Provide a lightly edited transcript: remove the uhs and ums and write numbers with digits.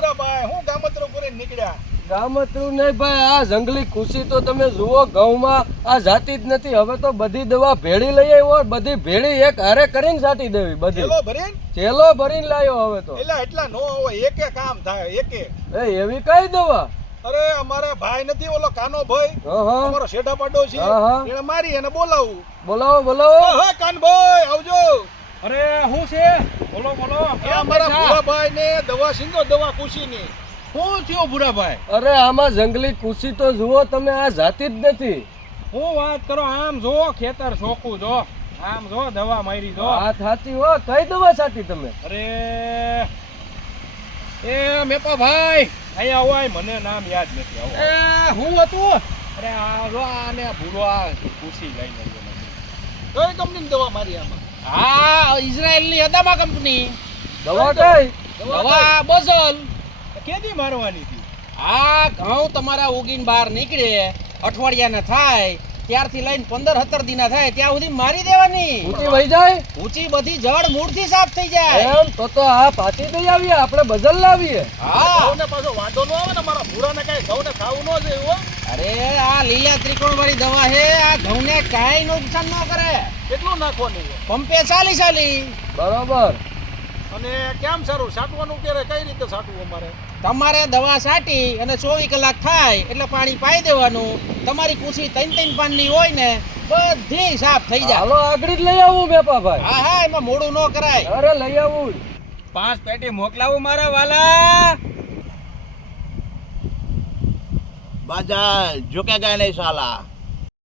ભૂરાભાઈ હું ગામતરું કરીને નીકળ્યા? ગામતરું નહીં ભાઈ, આ જંગલી ખુશી તો તમે જુઓ, ઘઉંમાં આ જાતી જ નથી. હવે તો બધી દવા ભેળી લઈ આવ્યો, બધી ભેળી એક હારે કરીને છાંટી દેવી બધી. ચેલો ભરીને? ચેલો ભરીને લાવ્યો હવે તો. એટલા નો હોય, એકે કામ થાય એકે. એવી કઈ દવા? અરે અમારે ભાઈ નથી ઓલો કાનો ભાઈ, હા અમારો શેઠા પાડો છે, એને મારી એને બોલાવું. બોલાવો. હા કાનભાઈ આવજો. અરે શું છે? બોલો બોલો. એ અમારા ભૂરાભાઈ ને દવા સિંધો દવા ખુશીની. શું થયું ભૂરાભાઈ? અરે આમાં જંગલી ખુશી તો જુઓ તમે, આ જાતી જ નથી. હું વાત કરો, આમ જો ખેતર ચોખ્ખું જો, આમ જો દવા મારી જો. આ થાચી હો, કઈ દવા છાંટી તમે? અરે એ મેપા ભાઈ અહીંયા હોય, મને નામ યાદ નથી. આવો એ હું હતું? અરે આ જો આને ભૂલો આ ખુશી લઈને આવ્યો. કઈ કંપનીની દવા મારી આમાં? હા, ઇઝરાયલની અદામા કંપની દવા કઈ? દવા બઝલ. કેદી મારવાની હતી? આ ઘઉં તમારા ઉગીને બહાર નીકળે, અઠવાડિયાના થાય ત્યારથી લઈને 15-17 દિના થાય ત્યાં સુધી મારી દેવાની. ઊંચી વહી જાય, ઊંચી બધી જડ મૂળથી સાફ થઈ જાય. એમ તો આ પાછી દઈ આવીએ, આપણે બદલ લાવીએ. હા, ઘઉંને પાછો વાંધો ન આવે ને, મારા ભૂરાને કઈ ઘઉંને ખાવું ન જોઈએ હો. અરે આ લીલા ત્રિકોણ વાળી દવા છે, આ ઘઉંને કાંઈ નુકસાન ન કરે. કેટલું નાખવાનું છે? પંપે ચાલી બરોબર. અને કેમ સારું સાટવાનું ક્યારે કઈ રીતે સાટવું અમારે? તમારે દવા છાંટી અને 24 કલાક થાય એટલે પાણી પાઈ દેવાનું. તમારી કુસી 3-3 પાનની હોય ને બધી સાફ થઈ જાય. હાલો આગળ જ લઈ આવું મેપાભાઈ. હા હા, એમાં મોડું ન કરાય. અરે લઈ આવું. 5 પેટી મોકલાવું મારા વાલા. बाजा झुकेगा नहीं साला.